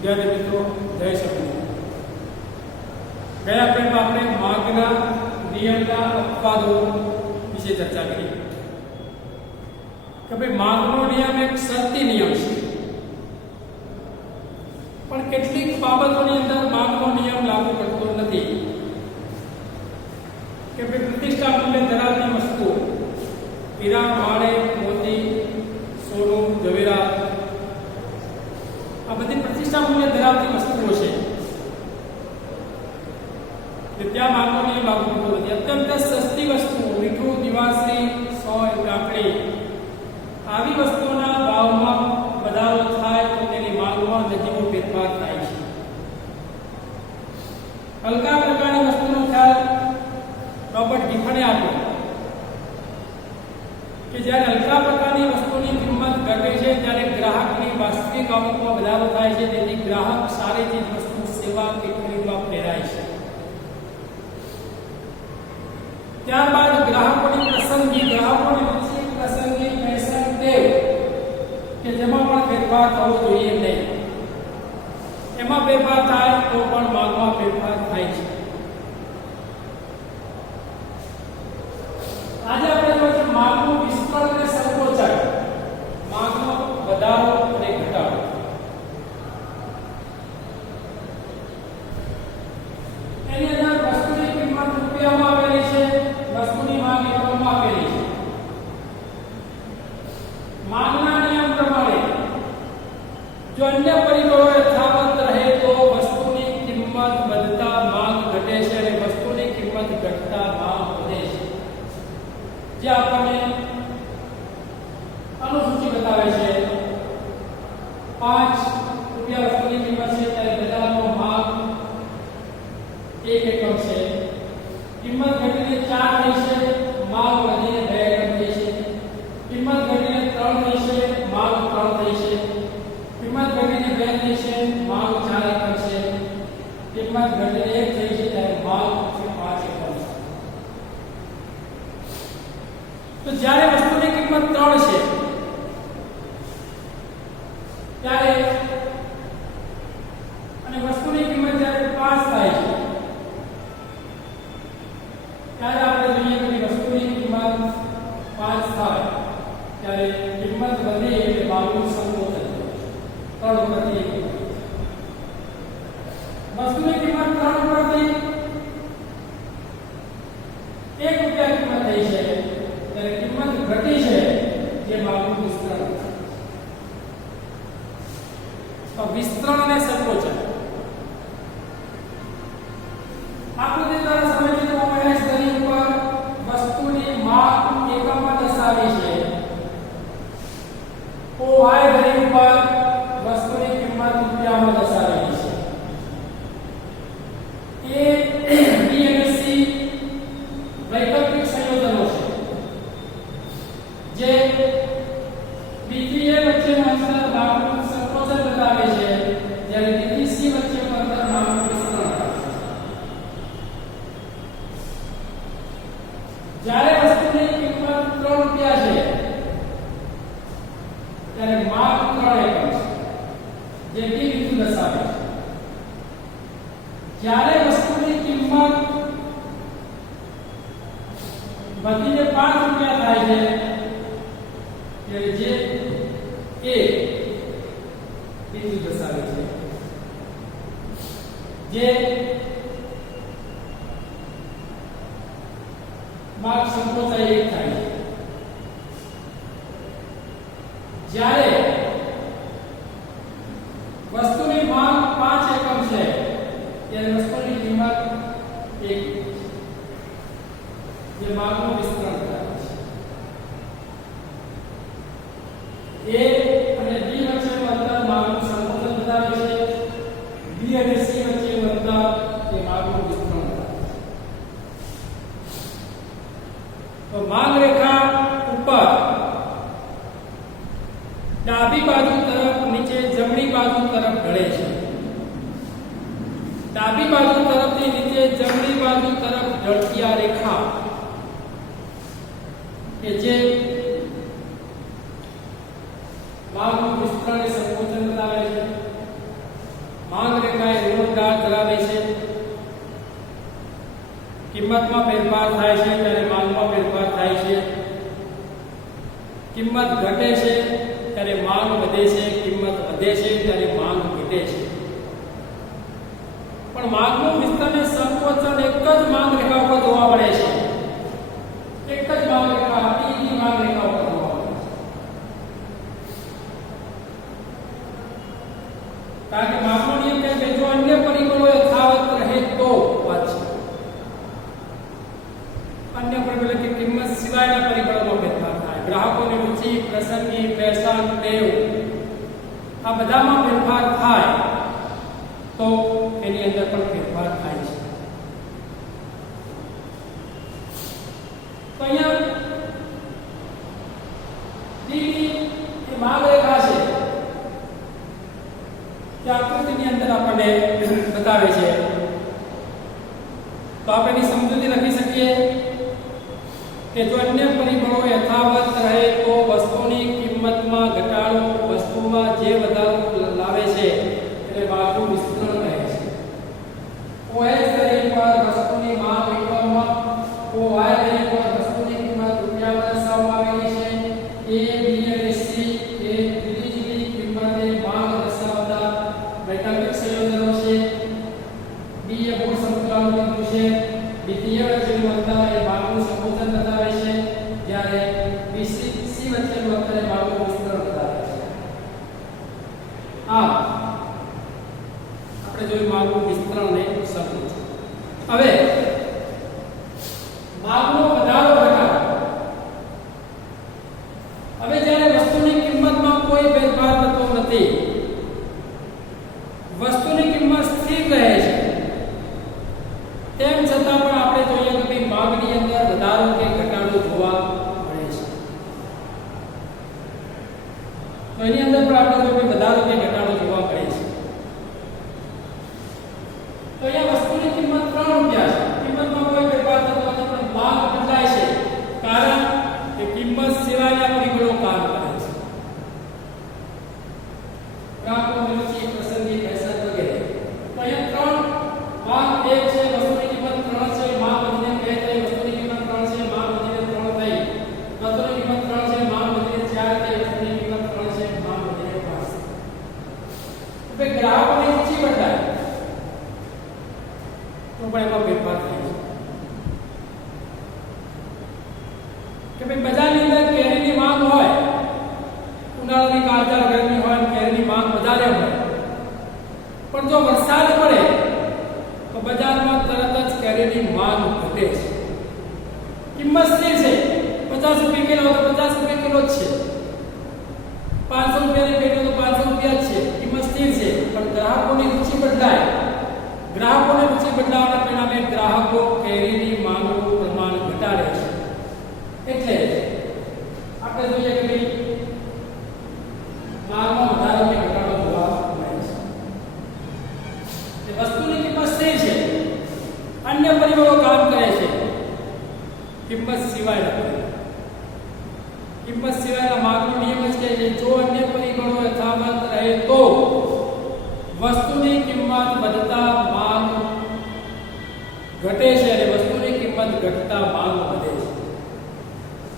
વિદ્યાર્થી મિત્રો જય સકું ગયા પેપરમાં આપણે માગના નિયમના અપવાદો વિશે ચર્ચા કરી કે ભાઈ માગનો નિયમ એક શરતી નિયમ છે, પણ કેટલીક બાબતોની અંદર માગનો નિયમ લાગુ પડતો નથી કે ભાઈ પ્રતિષ્ઠા મૂલ્ય ધરાવતી વસ્તુઓ હીરા, માણેક, મોતી, સોનું, જવેરાત આ બધી પ્રતિષ્ઠા મૂલ્ય ધરાવતી વસ્તુઓ છે કે ત્યાં માગનો નિયમ લાગુ પડતો નથી. અત્યંત સસ્તી વસ્તુઓ મીઠું, દિવાસળી, સોય, કાકડી આવી વસ્તુઓના ભાવમાં વધારો થાય તો તેની માંગમાં નજીવો ફેરફાર થાય છે. હલકા પ્રકારની વસ્તુનો ખ્યાલ રોબર્ટ ગિફને આપ્યો કે જ્યારે હલકા પ્રકારની વસ્તુની કિંમત ઘટે છે ત્યારે ગ્રાહકની વાસ્તવિક આવકમાં વધારો થાય છે, તેથી ગ્રાહક સારી ચીજ વસ્તુ, સેવા કે ખરીદવા પ્રેરાય છે. ત્યારબાદ ગ્રાહકોની રુચિ, પ્રસંગી, ફેશન, ટેવ કે જેમાં પણ ફેરફાર થવો જોઈએ નહીં, એમાં ફેરફાર થાય તો પણ માંગમાં ફેરફાર થાય છે. આજે આપણે જોઈએ છે માંગનું વિસ્તરણ અને સંકોચન, માંગનો વધારો અને ઘટાડો. એની અંદર વસ્તુની કિંમત રૂપિયામાં આપેલી છે, વસ્તુની માંગ એકમમાં આપેલી છે. માંગના નિયમ પ્રમાણે જો અન્ય પરિબળો યથાવત રહે તો વસ્તુની કિંમત વધતા માંગ ઘટે છે અને વસ્તુની કિંમત ઘટતા માંગ વધે છે. જે આપણને અનુસૂચિ બતાવે છે 5 રૂપિયા વસ્તુની કિંમત છે ત્યારે બજારમાં માંગ 1 એકમ છે, કિંમત ઘટીને 4 થઈ છે, માંગ વધીને 2 એકમ થઈ છે, કિંમત ઘટીને 3 થઈ છે, માંગ 3 થઈ છે, કિંમત ઘટીને 2 થઈ છે, માંગ 4 એકમ છે, કિંમત ઘટીને 1 થઈ છે ત્યારે માંગ 5 એકમ છે. તો જ્યારે વસ્તુની કિંમત 3 છે ત્યારે અને વસ્તુની કિંમત જ્યારે 5 થાય છે ત્યારે આપણે જોઈએ કે વસ્તુની કિંમત 5 થાય ત્યારે કિંમત વધે એટલે માંગનું સંકોચન 3 વખત 1. વસ્તુની કિંમત 3 ઉપરથી 1 રૂપિયા કિંમત થઈ છે ત્યારે કિંમત ઘટી છે, જે માંગનું વિસ્તરણ છે. તો વિસ્તરણ અને સંકોચન આકૃતિ દ્વારા સમજીએ તો OS દરી ઉપર વસ્તુની માંગ એકમમાં દર્શાવી છે, OY દરી ઉપર વસ્તુની કિંમત રૂપિયામાં દર્શાવેલી છે. A, B અને C વૈકલ્પિક સંયોજનો છે જે B થી A વચ્ચેનું અંતર માંગનું સંકોચન બતાવે છે, જ્યારે B થી C વચ્ચેનું અંતર માંગનું વિસ્તરણ બતાવે છે. જ્યારે વસ્તુની કિંમત 3 રૂપિયા છે ત્યારે માંગ 3 એકમ છે, જે B બિંદુ દર્શાવે છે. જ્યારે વસ્તુની કિંમત વધીને 5 રૂપિયા થાય છે ત્યારે જે A બિંદુ દર્શાવે છે, જે માંગ સંકોચાઈ 1 થાય છે. જ્યારે વસ્તુની માંગ 5 એકમ છે ત્યારે વસ્તુની કિંમત 1 જે માંગનું વિસ્તરણ કરે છે. A અને B વચ્ચેનું અંતર માંગનું સંકોચન બતાવે છે, B અને C વચ્ચેનું અંતર એ માંગનું વિસ્તરણ બતાવે છે. તો માંગ રેખા ઉપર ડાબી બાજુ તરફ નીચે જમણી બાજુ તરફ ઢળે છે. ડાબી બાજુ તરફથી નીચે જમણી બાજુ તરફ ઢળતી આ રેખા કે જે માંગનું વિસ્તરણ અને સંકોચન બતાવે છે. કિંમતમાં ફેરફાર થાય છે ત્યારે માંગમાં ફેરફાર થાય છે, કિંમત ઘટે છે ત્યારે માંગ વધે છે, કિંમત વધે છે ત્યારે માંગ ઘટે છે. પણ માંગનું વિસ્તરણ અને સંકોચન એક જ માંગ રેખા ઉપર જોવા મળે છે. એક જ માંગ રેખા આની માંગ રેખા ઉપર જોવા મળે છે. કારણ કે માંગનો નિયમ કહે છે જો અન્ય પરિબળો યથાવત રહે તો વાત છે. અન્ય પરિબળો કે કિંમત સિવાયના પરિબળોમાં ફેરફાર થાય, ગ્રાહકોની રુચિ, પ્રસંગી, ફેશન, ટેવ આ બધામાં ફેરફાર થાય તો એની અંદર પણ ફેરફાર થાય છે. તો અહીંયા ડીની એ માંગ રેખા છે જે આકૃતિની અંદર આપણને બતાવે છે. તો આપણે એની સમજૂતી લખી શકીએ કે જો અન્ય પરિબળો યથાવત રહે તો વસ્તુની કિંમતમાં ઘટાડો વસ્તુમાં જે વધારો લાવે છે એટલે માંગનું વિસ્તરણ કહે છે. OH તરીકે પર વસ્તુની માંગ એકમમાં, OY તરીકે પર વસ્તુની કિંમત રૂપિયામાં દર્શાવવામાં આવેલી છે. A, B અને C એ જુદી જુદી કિંમતે માંગ દર્શાવતા વૈકલ્પિક સંયોજનો છે. B એ મૂળ સંતુલનનું બિંદુ છે. દ્વિતીય વચ્ચેનું અંતર એ માંગનું સંકોચન બતાવે છે, જ્યારે B, C વચ્ચેનું અંતર એ માંગનું વિસ્તરણ બતાવે છે. આમ આપણે જોયું માંગનું વિસ્તરણ ને સંકોચન. હવે માંગનો વધારો ઘટાડો. હવે જ્યારે વસ્તુની કિંમતમાં કોઈ ફેરફાર થતો નથી, વસ્તુની કિંમત સ્થિર રહે છે, તેમ છતાં પણ આપણે જોઈએ કે ભાઈ માંગની અંદર વધારો કે ઘટાડો જોવા મળે છે. તો એની અંદર પણ આપણે જોઈએ વધારો કે ઘટાડો જોવા મળે છે. તો અહીંયા વસ્તુની કિંમત 3 રૂપિયા છે, કિંમતમાં કોઈ ફેરફાર થતો નથી, પણ માંગ બદલાય છે કારણ કે કિંમત સિવાયના પરિબળો કામ કરે છે. ગ્રાહકોની રુચિ, પ્રસંગી, ફેશન વગેરે. તો અહીંયા 3 માંગ 1 છે, વસ્તુની કિંમત 3 છે, માંગ વધીને 2 થઈ, વસ્તુની કિંમત 3 છે, માંગ વધીને 3 થઈ, વસ્તુની કિંમત 3 છે, માંગ વધીને 4 થઈ, વસ્તુની કિંમત 3 છે, માંગ વધીને 5. હવે ગ્રાહકોની રુચિ બદલાય તો પણ એમાં ફેરફાર થાય છે કે ભાઈ બજારની અંદર કેરીની માંગ હોય, ઉનાળાની કાળઝાળ ગરમી હોય, કેરીની માંગ વધારે હોય, પણ જો વરસાદ પડે તો બજારમાં તરત જ કેરીની માંગ ઘટે છે. કિંમત સ્થિર છે, 50 રૂપિયા કિલો તો 50 રૂપિયા કિલો જ છે, 500 રૂપિયાની પેટી તો 500 રૂપિયા જ છે, કિંમત સ્થિર છે. પણ ગ્રાહકોની રુચિ બદલાય, ગ્રાહકોની રુચિ બદલાવાના પરિણામે ગ્રાહકો કેરીની માંગનું પ્રમાણ ઘટાડે છે. એટલે આપણે જોઈએ કે ભાઈ માંગમાં વધારો કે ઘટાડો જોવા મળે છે. વસ્તુની કિંમત સ્થિર છે, અન્ય પરિબળો કામ કરે છે, કિંમત સિવાયના પરિબળો. કિંમત સિવાયના માંગનો નિયમ જ કહે છે જો અન્ય પરિબળો યથાવત રહે તો વસ્તુની કિંમત વધતા માંગ ઘટે છે અને વસ્તુની કિંમત ઘટતા માંગ વધે છે.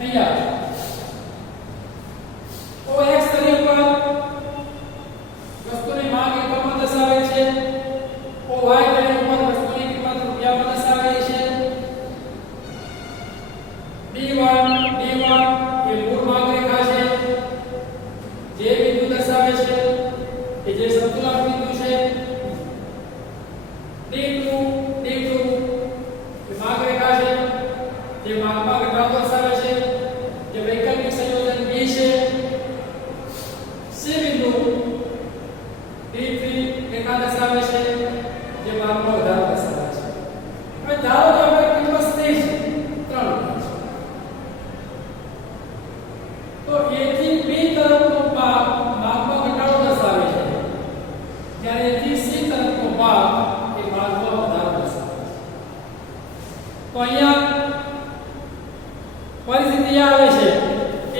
અહીંયા OX તરીકે પર વસ્તુની માંગ એકમમાં દર્શાવે છે, OY તરીકે પર વસ્તુની કિંમત રૂપિયામાં દર્શાવેલી છે. D1 એ મૂળ માંગ રેખા છે, જે બિંદુ દર્શાવે છે કે જે સંતુલન બિંદુ છે. D2 એ માંગ રેખા છે, જે માંગમાં ઘટાડો દર્શાવે છે, જે વૈકલ્પિક સંયોજન B છે. C બિંદુ D3 રેખા દર્શાવે છે, જે માંગમાં વધારો દર્શાવે છે. હવે ધારો કે આપણે કિંમત સ્થિર છે 3 રૂપિયા છે, તો A થી B તરફનો ભાગ માંગમાં ઘટાડો દર્શાવે છે, જ્યારે A થી C તરફનો ભાગ એ માંગમાં વધારો દર્શાવે છે. તો અહીંયા પરિસ્થિતિ આવે છે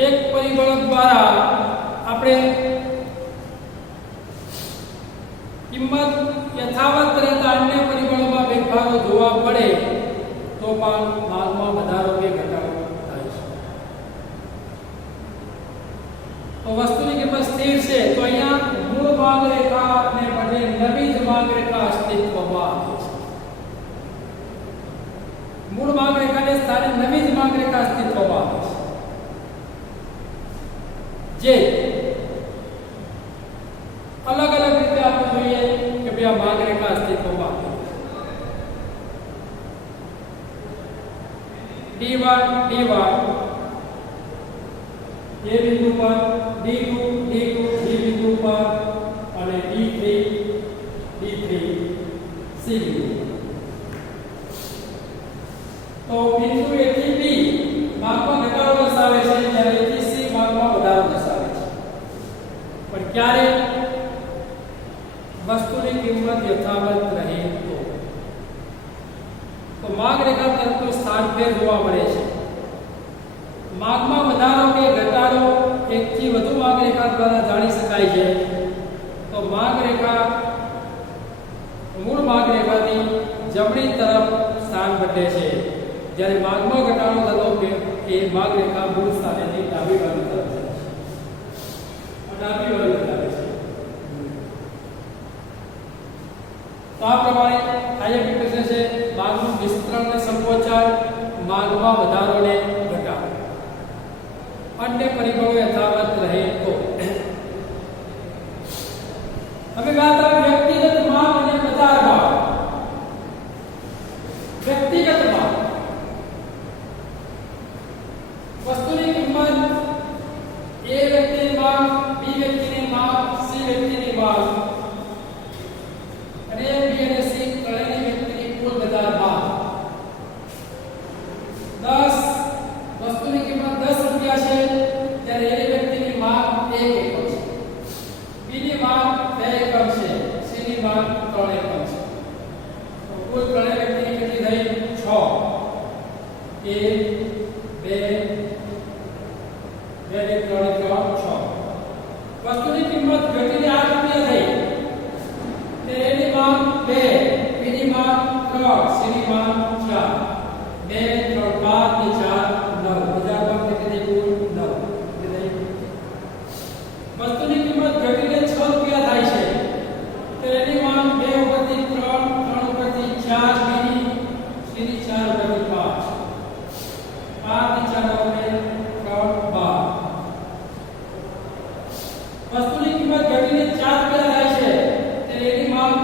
એક પરિબળ દ્વારા આપણે કિંમત યથાવત રહેતા અન્ય પરિબળોમાં ફેરફારો જોવા પડે તો પણ માંગમાં વધારો કે ઘટાડો થાય છે. તો વસ્તુની કિંમત સ્થિર છે તો અહીંયા મૂળ માંગ રેખાને બદલે નવી જ માંગ રેખા અસ્તિત્વમાં આવે છે. મૂળ માંગ રેખાને સ્થાને નવી જ માંગ રેખા અસ્તિત્વમાં આવે છે, જે અલગ અલગ રીતે આપણે જોઈએ કે બે માંગ રેખા અસ્તિત્વમાં આવે છે. D1 D1 એ બિંદુ પર, D2 D2 D બિંદુ પર અને D3 D3 C બિંદુ. તો બિંદુ A થી B માંગમાં ઘટાડો દર્શાવે છે જ્યારે A થી C માંગમાં વધારો દર્શાવે છે. પણ ક્યારે વસ્તુની કિંમત યથાવત રહે તો માંગ રેખા તરફનો સ્થાન ફેર જોવા મળે છે. માંગમાં વધારો કે ઘટાડો એકથી વધુ માંગ રેખા દ્વારા જાણી શકાય છે. તો માંગ રેખા મૂળ માંગ રેખાથી જમણી તરફ સ્થાન બદલે છે, જ્યારે માંગમાં ઘટાડો થતો એ માંગ રેખા મૂળ સ્થાનેથી ડાબી બાજુ તરફ જાય છે. ડાબી બાજુ બતાવે છે. તો આ પ્રમાણે આઈએમપી છે માંગનું વિસ્તરણને સંકોચન, માંગમાં વધારોને ઘટાડો, અન્ય પરિબળો યથાવત રહે તો. હવે વાત આવે વ્યક્તિગત માંગ અને બજાર ભાવ. વ્યક્તિગત માંગ વસ્તુની કિંમત A વ્યક્તિની માંગ, B વ્યક્તિની માંગ, C વ્યક્તિની માંગ અને B અને C ત્રણેય વ્યક્તિની કુલ બજાર ભાવ 10. વસ્તુની કિંમત 10 રૂપિયા છે ત્યારે A વ્યક્તિની માંગ 1 એકમ છે, B ની માંગ 2 એકમ છે, C ની માંગ 3 એકમ છે. તો કુલ ત્રણેય વ્યક્તિની કેટલી થઈ? 6. 1 2 3 6. વસ્તુની કિંમત ઘટીને 8 રૂપિયા થઈ. તે A ની માંગ 2, B ની માંગ 3, C ની માંગ 4. 2 3 5 ને 4 9. બજાર ભાવ કેટલી કુલ 9. વસ્તુની કિંમત ઘટીને 6 રૂપિયા થાય છે. તો એની માંગ 2 ઉપરથી 3, 3 ઉપરથી 4, B ની, C ની 4 ઉપરથી 5. 5 થી 4 ઉપરથી 3 12. વસ્તુની કિંમત ઘટીને 4 રૂપિયા થાય છે. તો એની માંગ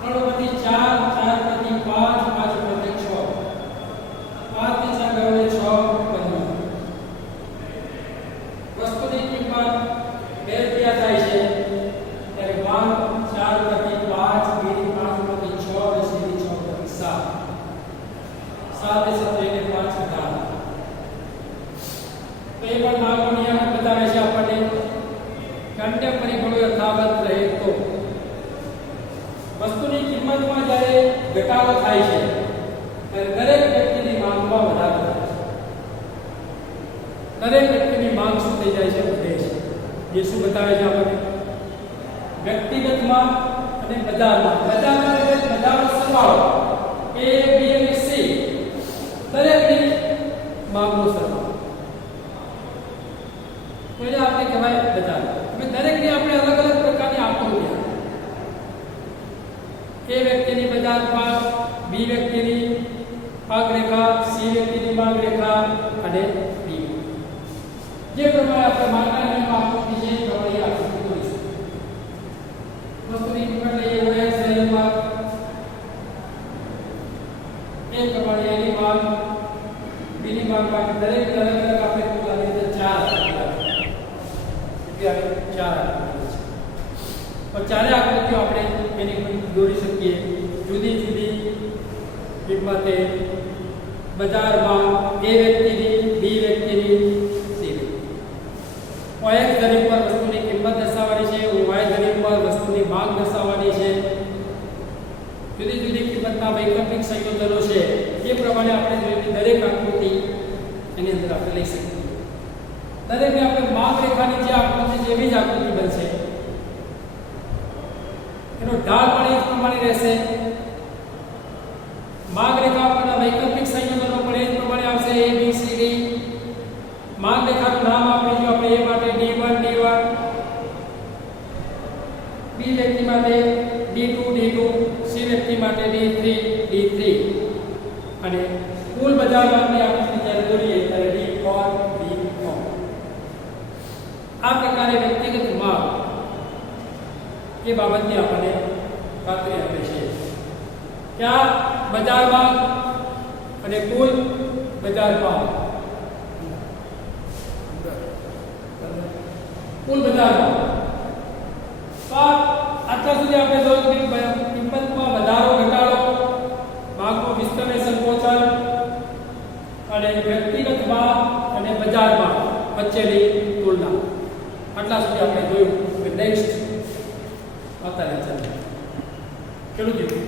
3 ઉપરથી 4, 4 ઉપરથી 5, 5 ઉપરથી 6. 5 થી 4 ગયો 6 15. વસ્તુની કિંમત 2 રૂપિયા થાય છે. ત્યારે માંગ 4 ઉપરથી 5, B ની 5 ઉપરથી 6 અને C ની 6 ઉપરથી 7. 7 ને 7 ને 5 18. તો એ પણ માંગનો નિયમ બતાવે છે આપણને અન્ય પરિબળો યથાવત રહે તો. વસ્તુની કિંમતમાં જ્યારે ઘટાડો થાય છે ત્યારે દરેક વ્યક્તિની માંગમાં વધારો થાય છે. દરેક વ્યક્તિની માંગ શું થઈ જાય છે? વધે છે. એ શું બતાવે છે આપણને? વ્યક્તિગત માંગ અને બજાર માંગ. બજારમાં એટલે બજારનો સરવાળો A, B અને C દરેકની માંગનો સરવાળો. તો એને આપણે કહેવાય બજાર. હવે દરેકની આપણે અલગ અલગ પ્રકારની આકૃતિ આપી. A વ્યક્તિની બજાર ભાવ, B વ્યક્તિની માંગ રેખા, C વ્યક્તિની માંગ રેખા અને D. જે પ્રમાણે આપણે માંગના નિયમમાં આકૃતિ છે એ પ્રમાણે આકૃતિ દોરીશું. વસ્તુની કિંમત લઈએ હોય શરીરમાં એ પ્રમાણે એની માંગ, B ની માંગ માટે દરેક અલગ અલગ આપણે કુલ આવી રીતે 4 તો ચારે આકૃતિઓ આપણે એની દોરી શકીએ. જુદી જુદી કિંમતે બજારમાં A વ્યક્તિની, B વ્યક્તિની, C વ્યક્તિની. X ધરી પર વસ્તુની કિંમત દર્શાવવાની છે, Y ધરી પર વસ્તુની માંગ દર્શાવવાની છે. જુદી જુદી કિંમતના વૈકલ્પિક સંયોજનો છે એ પ્રમાણે આપણે જોયેલી દરેક આકૃતિ એની અંદર આપણે લઈ શકીએ. દરેકને આપણે માંગ રેખાની જે આકૃતિ છે એવી જ આકૃતિ બનશે. એનો ઢાળ પણ એ પ્રમાણે રહેશે. માંગ રેખા D3 માટે D3 અને કુલ બજાર ભાવની આપણે જ્યારે દોરીએ ત્યારે D4 આ પ્રકારે વ્યક્તિગત માલ એ બાબતની આપણને ખાતરી આપે છે કે આ બજાર ભાવ અને કુલ બજાર ભાવ કુલ બજાર ભાવ આટલા સુધી આપણે જોયું કે કિંમતમાં વધારો ઘટાડો ભાગનો વિસ્તરણને સંકોચન અને વ્યક્તિગત ભાવ અને બજાર ભાવ વચ્ચેની તુલના આટલા સુધી આપણે જોયું. નેક્સ્ટ આવતા લેક્ચરમાં ચલો જીતું.